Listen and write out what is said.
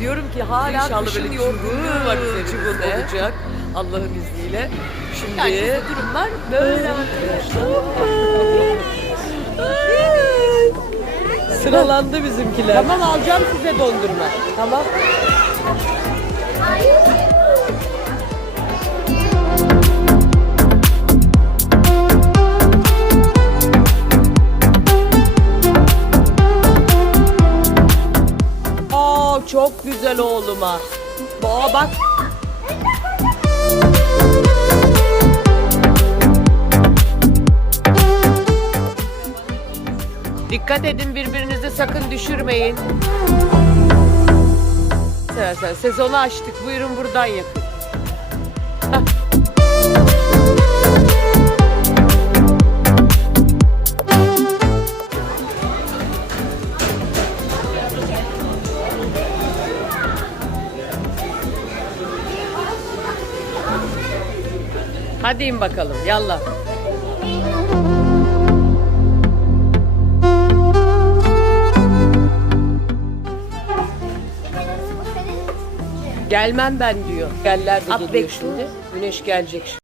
Diyorum ki hala İnşallah kışın böyle yorgunluğu var üzerimizde. olacak. Allah'ın izniyle. Şimdi Herkeste durumlar böyle arkadaşlar. sıralandı bizimkiler. Tamam alacağım size dondurma. Tamam. Aa çok güzel oğluma. Aa bak. Dikkat edin birbirinizi sakın düşürmeyin. Sezonu açtık. Buyurun buradan yakın. Hadi in bakalım. Yallah. Gelmem ben diyor. Geller de At geliyor şimdi. Güneş gelecek şimdi.